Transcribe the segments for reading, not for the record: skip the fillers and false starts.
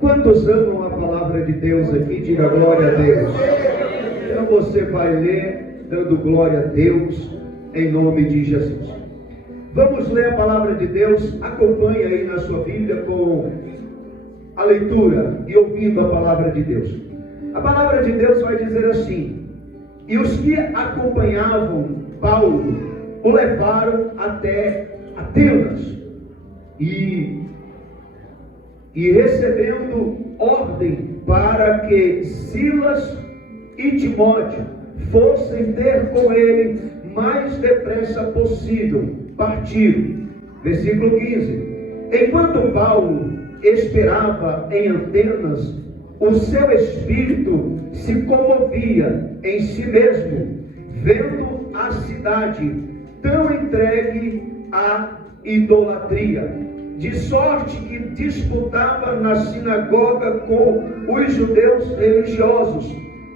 Quantos amam a palavra de Deus aqui? Diga glória a Deus. Então você vai ler dando glória a Deus em nome de Jesus. Vamos ler a palavra de Deus. Acompanhe aí na sua Bíblia com a leitura e ouvindo a palavra de Deus. A palavra de Deus vai dizer assim: e os que acompanhavam Paulo o levaram até Atenas e recebendo ordem para que Silas e Timóteo fossem ter com ele mais depressa possível, partiram. Versículo 15. Enquanto Paulo esperava em Atenas, o seu espírito se comovia em si mesmo, vendo a cidade tão entregue à idolatria, de sorte que disputava na sinagoga com os judeus religiosos,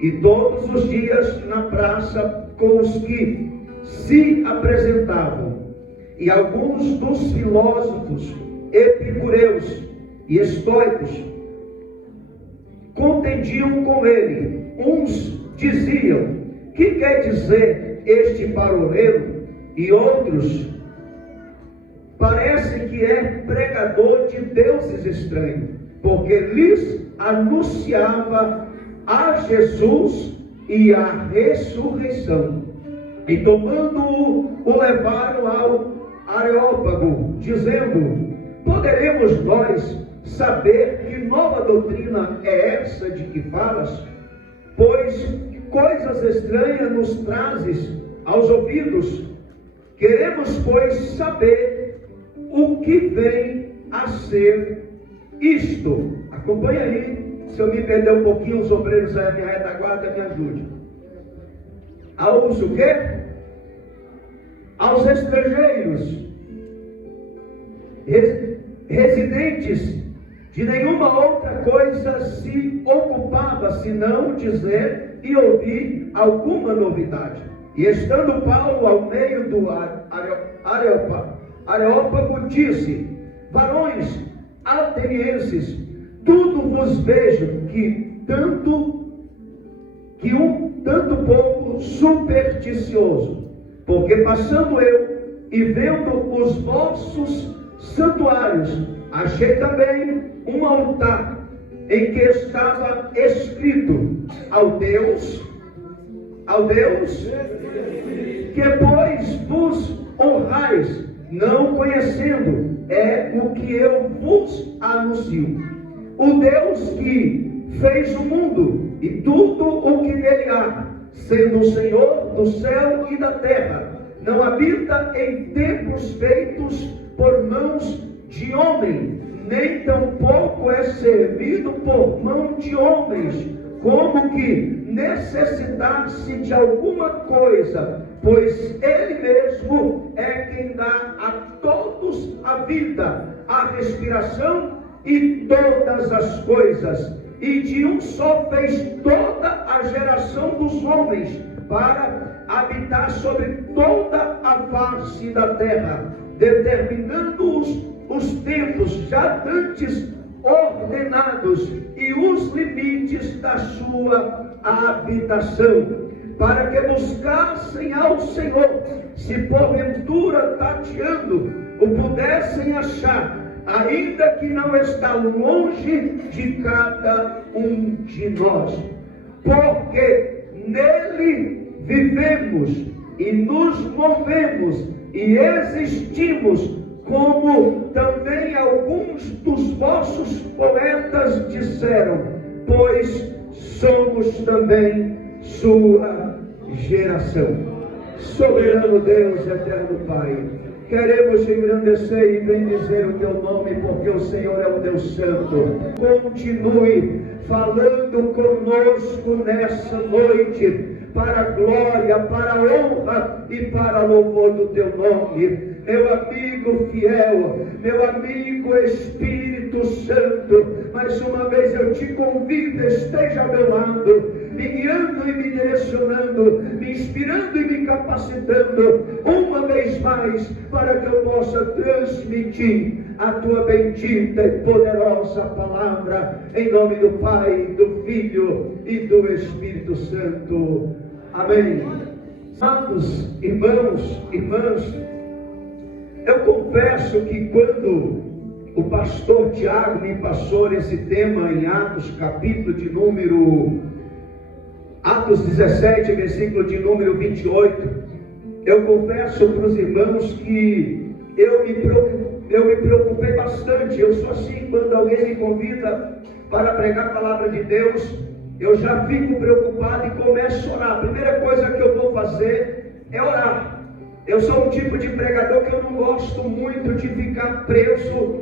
e todos os dias na praça com os que se apresentavam. E alguns dos filósofos epicureus e estoicos contendiam com ele. Uns diziam: que quer dizer este paroleiro? E outros: parece que é pregador de deuses estranhos, porque lhes anunciava a Jesus e a ressurreição. E tomando-o, o levaram ao Areópago, dizendo: poderemos nós saber que nova doutrina é essa de que falas? Pois coisas estranhas nos trazes aos ouvidos. Queremos, pois, saber o que vem a ser isto. Acompanha aí. Se eu me perder um pouquinho, os obreiros aí, a minha retaguarda, me ajude. Aos o quê? Aos estrangeiros, residentes, de nenhuma outra coisa se ocupava, senão dizer e ouvir alguma novidade. E estando Paulo ao meio do Areópago, disse: varões atenienses, tudo vos vejo que tanto pouco supersticioso, porque passando eu e vendo os vossos santuários, achei também um altar em que estava escrito ao Deus que pois vos honrais, não conhecendo é o que eu vos anuncio. O Deus que fez o mundo e tudo o que nele há, sendo o Senhor do céu e da terra, não habita em templos feitos por mãos de homem, nem tampouco é servido por mão de homens, como que necessitasse de alguma coisa, pois ele mesmo é quem dá a todos a vida, a respiração e todas as coisas, e de um só fez toda a geração dos homens, para habitar sobre toda a face da terra, determinando os tempos já dantes ordenados e os limites da sua habitação, para que buscassem ao Senhor, se porventura tateando o pudessem achar, ainda que não está longe de cada um de nós, porque nele vivemos e nos movemos e existimos, como também alguns dos vossos poetas disseram, pois somos também sua geração. Soberano Deus, eterno Pai, queremos engrandecer e bendizer o teu nome, porque o Senhor é um Deus santo. Continue falando conosco nessa noite, para a glória, para a honra e para a louvor do teu nome. Meu amigo fiel, meu amigo Espírito Santo, mais uma vez eu te convido, esteja ao meu lado, me guiando e me direcionando, me inspirando e me capacitando, uma vez mais, para que eu possa transmitir a tua bendita e poderosa palavra, em nome do Pai, do Filho e do Espírito Santo. Amém. Amados irmãos, irmãs, eu confesso que quando o pastor Tiago me passou esse tema em Atos, capítulo de número Atos 17, versículo de número 28, eu confesso para os irmãos que eu me preocupei bastante. Eu sou assim, quando alguém me convida para pregar a palavra de Deus, eu já fico preocupado e começo a orar. A primeira coisa que eu vou fazer é orar. Eu sou um tipo de pregador que eu não gosto muito de ficar preso,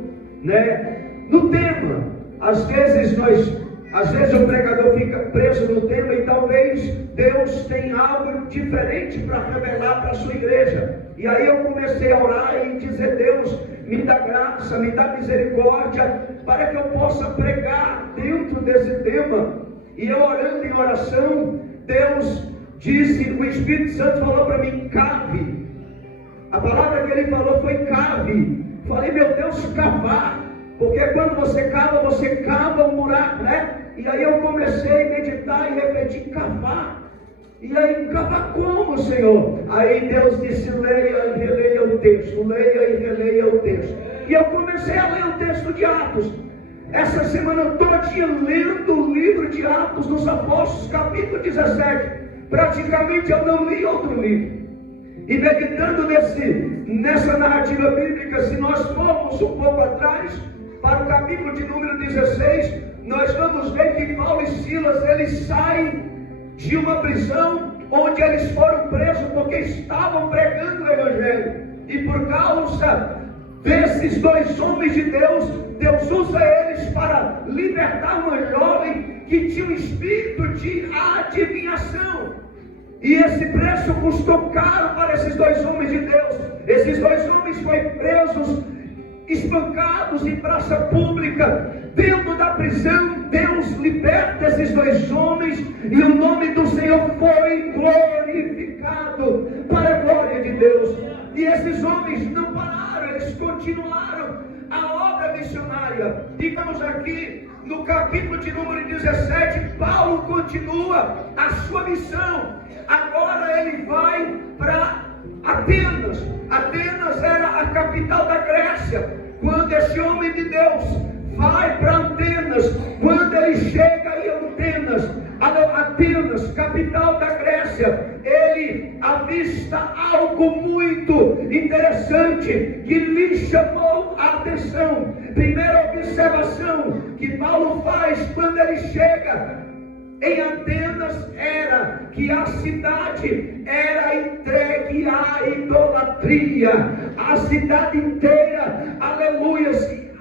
no tema. Às vezes o pregador fica preso no tema e talvez Deus tenha algo diferente para revelar para a sua igreja. E aí eu comecei a orar e dizer: Deus, me dá graça, me dá misericórdia, para que eu possa pregar dentro desse tema. E eu orando em oração, Deus disse, o Espírito Santo falou para mim: cave. A palavra que ele falou foi cave. Falei: meu Deus, cavar. Porque quando você cava um buraco, E aí eu comecei a meditar e refletir: cavar. E aí, cavar como, Senhor? Aí Deus disse: leia e releia o texto, leia e releia o texto. E eu comecei a ler o texto de Atos. Essa semana todinha lendo o livro de Atos dos Apóstolos, capítulo 17. Praticamente eu não li outro livro. E meditando nessa narrativa bíblica, se nós formos um pouco atrás, para o capítulo de número 16, nós vamos ver que Paulo e Silas, eles saem de uma prisão onde eles foram presos porque estavam pregando o Evangelho. E por causa desses dois homens de Deus, Deus usa eles para libertar uma jovem que tinha um espírito de adivinhação. E esse preço custou caro para esses dois homens de Deus. Esses dois homens foram presos, espancados em praça pública, dentro da prisão. Deus liberta esses dois homens e o nome do Senhor foi glorificado para a glória de Deus. E esses homens não pararam, eles continuaram a obra missionária. Ficamos aqui no capítulo de número 17. Paulo continua a sua missão. Agora ele vai para Atenas. Atenas era a capital da Grécia. Quando esse homem de Deus vai para Atenas, quando ele chega em Atenas, capital da Grécia, ele avista algo muito interessante que lhe chamou a atenção. Primeira observação que Paulo faz quando ele chega em Atenas era que a cidade era entregue à idolatria. A cidade inteira, aleluia,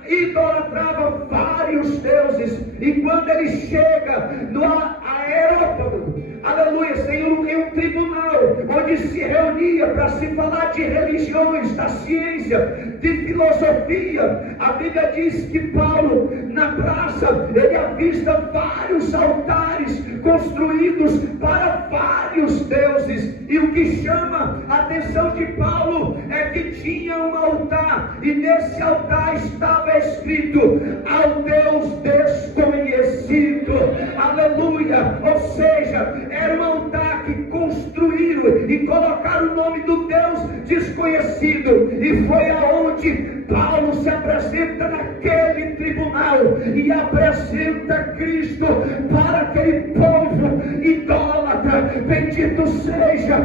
idolatrava vários deuses. E quando ele chega no Areópago, aleluia, em um tribunal onde se reunia para se falar de religiões, da ciência, de filosofia, a Bíblia diz que Paulo, na praça, ele avista vários altares construídos para vários deuses. E o que chama a atenção de Paulo é que tinha um altar, e nesse altar estava escrito: ao Deus desconhecido, aleluia. Ou seja, era um altar que construíram e colocaram o nome do Deus desconhecido. E foi aonde Paulo se apresenta naquele tribunal e apresenta Cristo para aquele povo idólatra. Bendito seja.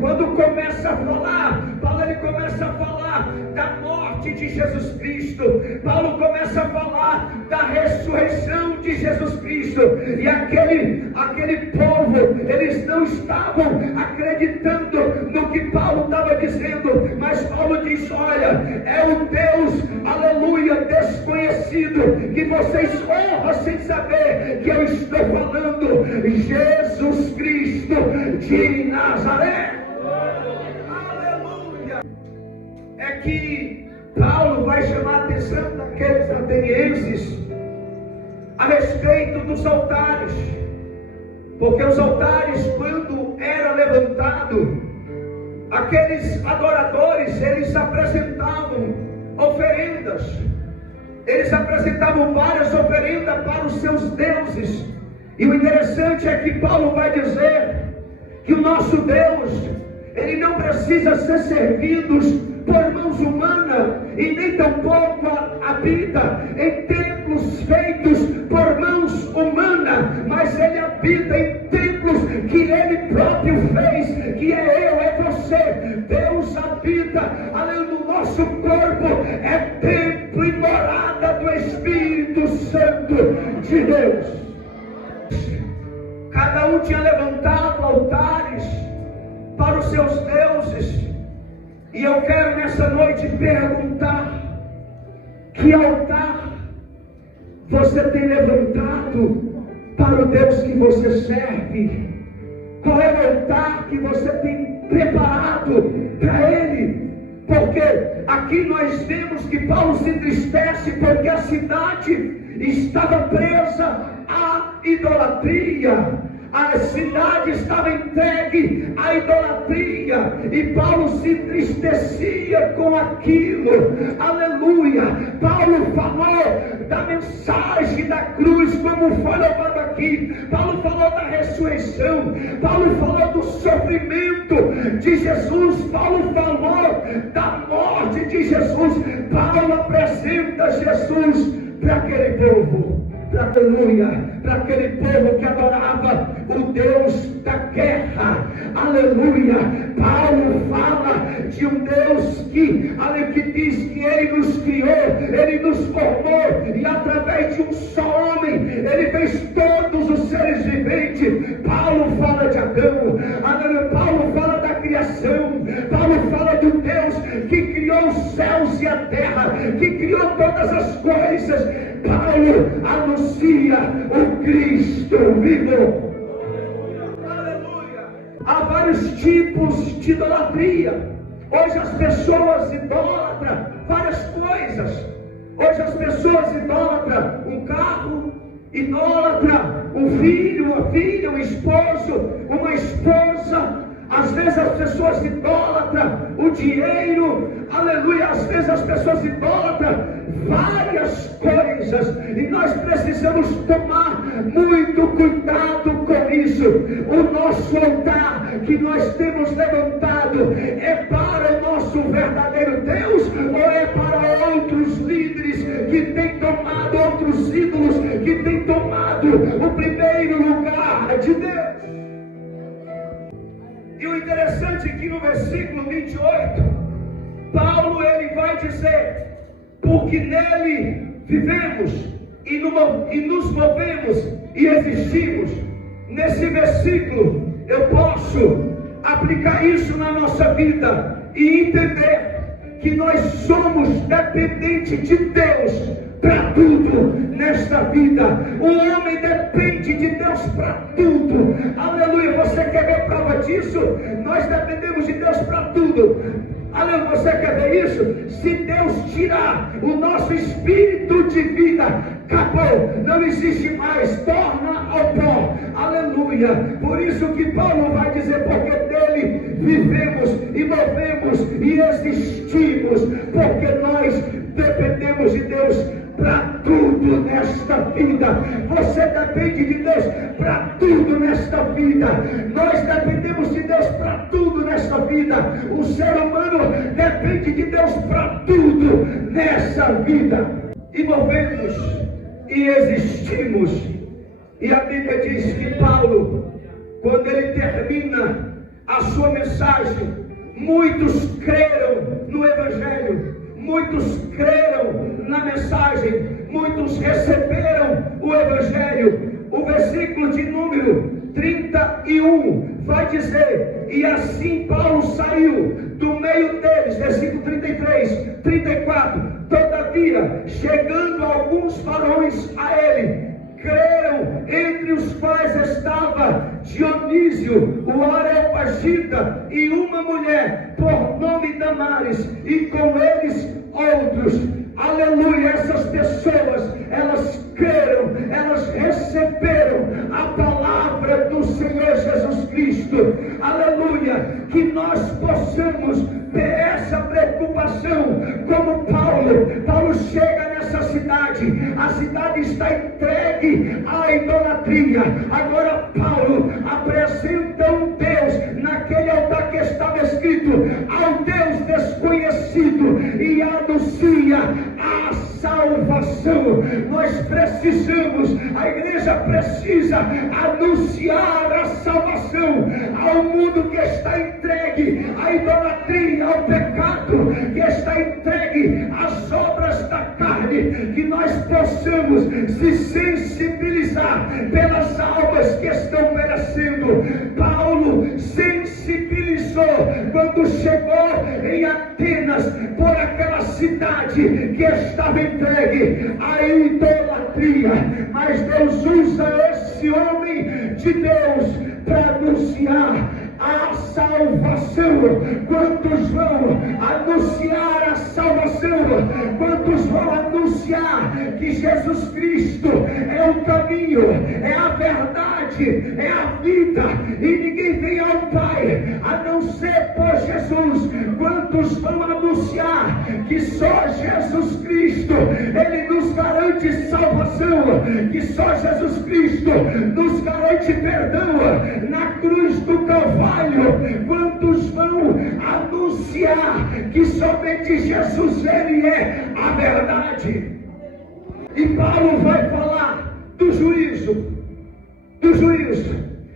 Quando começa a falar, Paulo ele começa a falar da morte de Jesus Cristo. Paulo começa a falar da ressurreição de Jesus Cristo. E aquele povo, eles não estavam acreditando no que Paulo estava dizendo, mas Paulo diz: olha, é o Deus, aleluia, desconhecido, que vocês honram sem saber que eu estou falando, Jesus Cristo de Nazaré. Aleluia. É que Paulo vai chamar a atenção daqueles atenienses a respeito dos altares, porque os altares, quando era levantado, aqueles adoradores, eles apresentavam oferendas, Eles apresentavam várias oferendas para os seus deuses. E o interessante é que Paulo vai dizer que o nosso Deus, Ele não precisa ser servido por mãos humanas, e nem tampouco habita em templos feitos por mãos humanas, mas Ele habita em templos que Ele próprio fez, que é eu, é você. Deus habita, além do nosso corpo, é templo e morada do Espírito Santo de Deus. Cada um tinha levantado altares para os seus deuses. E eu quero nessa noite perguntar: que altar você tem levantado para o Deus que você serve? Qual é o altar que você tem preparado para Ele? Porque aqui nós vemos que Paulo se entristece porque a cidade estava presa à idolatria. A cidade estava entregue à idolatria, e Paulo se entristecia com aquilo. Aleluia! Paulo falou da mensagem da cruz, como foi louvado aqui. Paulo falou da ressurreição. Paulo falou do sofrimento de Jesus. Paulo falou da morte de Jesus. Paulo apresenta Jesus para aquele povo. Aleluia, para aquele povo que adorava o Deus da guerra. Aleluia. Paulo fala de um Deus que diz que Ele nos criou, Ele nos formou, e através de um só homem Ele fez todos os seres viventes. Paulo fala de Adão. Aleluia. Paulo fala da criação. Paulo fala do Deus que criou os céus e a terra, que criou todas as coisas. Paulo anuncia o Cristo vivo. Aleluia. Há vários tipos de idolatria. Hoje as pessoas idolatram várias coisas. Hoje as pessoas idolatram um carro, idolatram um filho, uma filha, um esposo, uma esposa. Às vezes as pessoas idolatram o dinheiro. Aleluia. Às vezes as pessoas idolatram várias coisas, e nós precisamos tomar muito cuidado com isso. O nosso altar que nós temos levantado é para o nosso verdadeiro Deus, ou é para outros líderes que têm tomado, outros ídolos que têm tomado o primeiro lugar de Deus? E o interessante é que no versículo 28, Paulo ele vai dizer: porque nele vivemos e nos movemos e existimos. Nesse versículo eu posso aplicar isso na nossa vida e entender que nós somos dependentes de Deus para tudo nesta vida. O homem depende de Deus para tudo. Aleluia. Você quer ver prova disso? Nós dependemos de Deus para tudo. Aleluia. Você quer ver isso? Se Deus tirar o nosso espírito de vida, acabou, não existe mais, torna ao pó. Aleluia. Por isso que Paulo vai dizer: porque dele vivemos e movemos e existimos, porque nós dependemos de Deus para tudo nesta vida. Você depende de Deus para tudo nesta vida. Nós dependemos de Deus para tudo nesta vida. O ser humano depende de Deus para tudo nessa vida. E movemos e existimos. E a Bíblia diz que Paulo, quando ele termina a sua mensagem, muitos creram no Evangelho, muitos creram na mensagem, muitos receberam o Evangelho. O versículo de número 31 vai dizer: e assim Paulo saiu do meio deles, versículo 33, 34, todavia, chegando alguns varões a ele, creram, entre os quais estava Dionísio, o Areopagita, e uma mulher por nome Damares, e com eles outros. Aleluia. Essas pessoas, elas creram, elas receberam a palavra do Senhor Jesus Cristo. Aleluia. Que nós possamos ter essa preocupação como Paulo. Paulo chega nessa cidade cidade está entregue à idolatria. Agora Paulo apresenta um Deus naquele altar que estava escrito ao Deus desconhecido e anuncia a salvação. Nós precisamos, a igreja precisa anunciar a salvação ao mundo que está entregue à idolatria, ao pecado, que está entregue às obras da carne. Que nós possamos se sensibilizar pelas almas que estão perecendo. Paulo sensibilizou quando chegou em Atenas, por aquela cidade que estava entregue à idolatria. Mas Deus usa esse homem de Deus para anunciar a salvação. Quantos vão anunciar a salvação? Quantos vão anunciar que Jesus Cristo é o caminho, é a verdade, é a vida, e ninguém vem ao Pai a não ser por Jesus? Quantos vão anunciar que só Jesus Cristo, Ele nos garante salvação, que só Jesus Cristo nos garante perdão na cruz do Calvário? Quantos vão anunciar que somente Jesus, Ele é a verdade? E Paulo vai falar do juízo.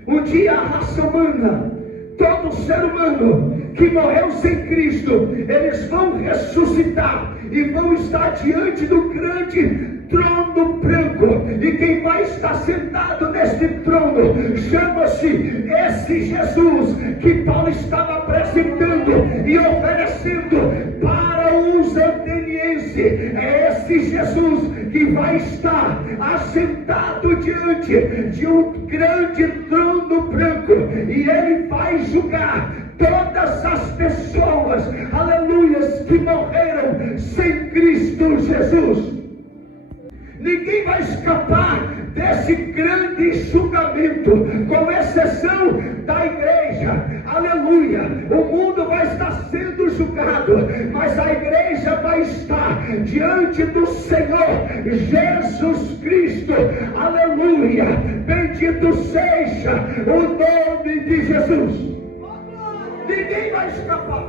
Um dia a raça humana, todo ser humano que morreu sem Cristo, eles vão ressuscitar e vão estar diante do grande trono branco. E quem vai estar sentado neste trono chama-se esse Jesus que Paulo estava apresentando e oferecendo para os atenienses. É esse Jesus que vai estar assentado diante de um grande trono branco, e ele vai julgar todas as pessoas, aleluias, que morreram sem Cristo Jesus. Ninguém vai escapar desse grande julgamento, com exceção da igreja, aleluia. O mundo vai estar sendo julgado, mas a igreja vai estar diante do Senhor Jesus Cristo, aleluia. Bendito seja o nome de Jesus. Ninguém vai escapar.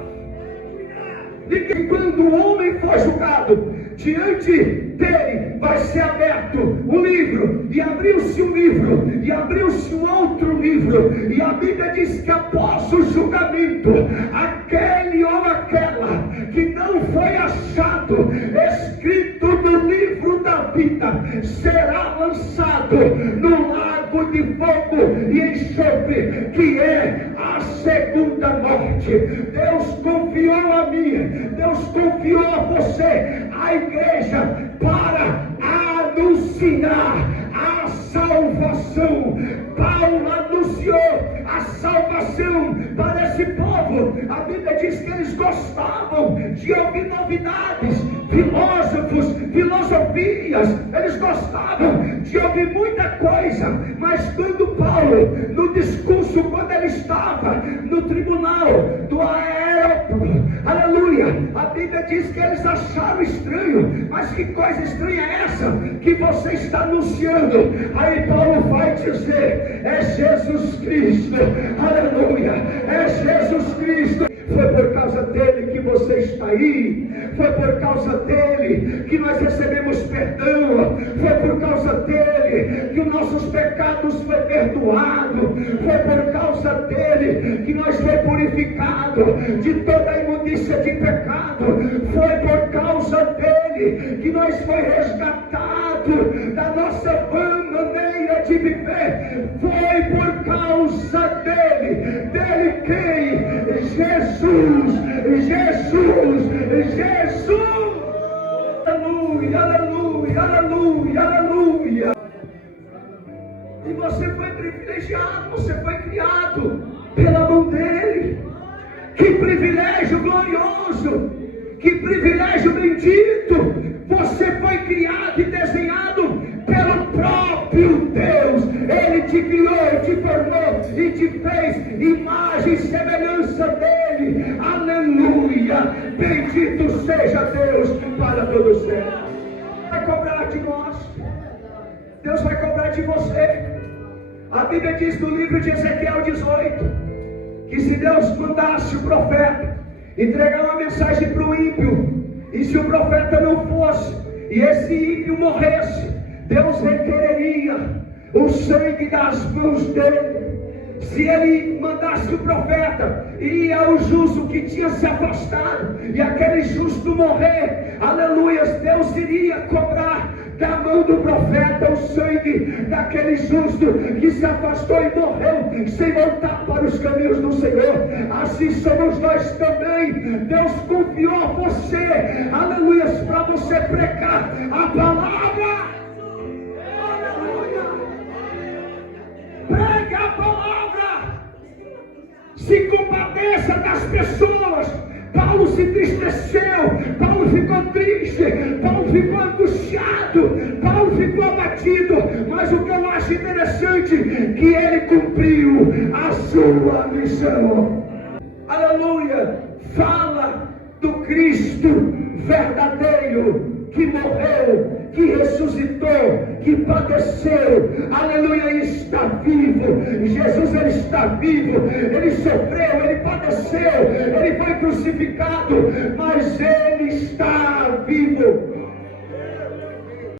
Ninguém. Quando o homem for julgado, diante dele vai ser aberto o livro, e abriu-se um livro, e abriu-se um outro livro, e a Bíblia diz que após o julgamento, aquele ou aquela que não foi achado escrito no livro da vida será lançado no lago de fogo e enxofre, que é a segunda morte. Deus confiou a mim, Deus confiou a você, a igreja, para anunciar a salvação. Paulo anunciou a salvação para esse povo. A Bíblia diz que eles gostavam de ouvir novidades, filósofos, filosofias, eles gostavam de ouvir muita coisa. Mas quando Paulo, no discurso, quando ele estava no tribunal do Areópago, aleluia, a Bíblia diz que eles acharam estranho. Mas que coisa estranha é essa que você está anunciando? Aí Paulo vai dizer: é Jesus Cristo, aleluia, é Jesus Cristo. Foi por causa dele que você está aí, foi por causa dele que nós recebemos perdão, foi por causa dele que os nossos pecados foi perdoado, foi por causa dele que nós foi purificado de toda a imundícia de pecado, foi por causa dele que nós foi resgatado da nossa vã maneira de viver, foi por causa dele quem? Jesus, aleluia, aleluia, aleluia, aleluia. E você foi privilegiado, você foi criado pela mão dele. Que privilégio glorioso, que privilégio bendito. Você foi criado e desenhado pelo próprio Deus. Ele te criou, te formou e te fez imagem e semelhança dele. Aleluia, bendito seja Deus para todos sempre. Vai cobrar de nós. Deus vai cobrar de você. A Bíblia diz no livro de Ezequiel 18, que se Deus mandasse o profeta entregar uma mensagem para o ímpio, e se o profeta não fosse, e esse ímpio morresse, Deus requereria o sangue das mãos dele. Se ele mandasse o profeta, iria o justo que tinha se afastado, e aquele justo morrer, aleluia, Deus iria cobrar da mão do profeta o sangue daquele justo que se afastou e morreu sem voltar para os caminhos do Senhor. Assim somos nós também. Deus confiou a você, aleluia, para você pregar a palavra. Aleluia, prega a palavra, se compadeça das pessoas. Paulo se entristeceu, Paulo ficou triste, Paulo ficou angustiado, Paulo ficou abatido, mas o que eu acho interessante é que ele cumpriu a sua missão. Aleluia! Fala do Cristo verdadeiro, que morreu, que ressuscitou, que padeceu, aleluia, está vivo. Jesus, ele está vivo, ele sofreu, ele padeceu, ele foi crucificado, mas ele está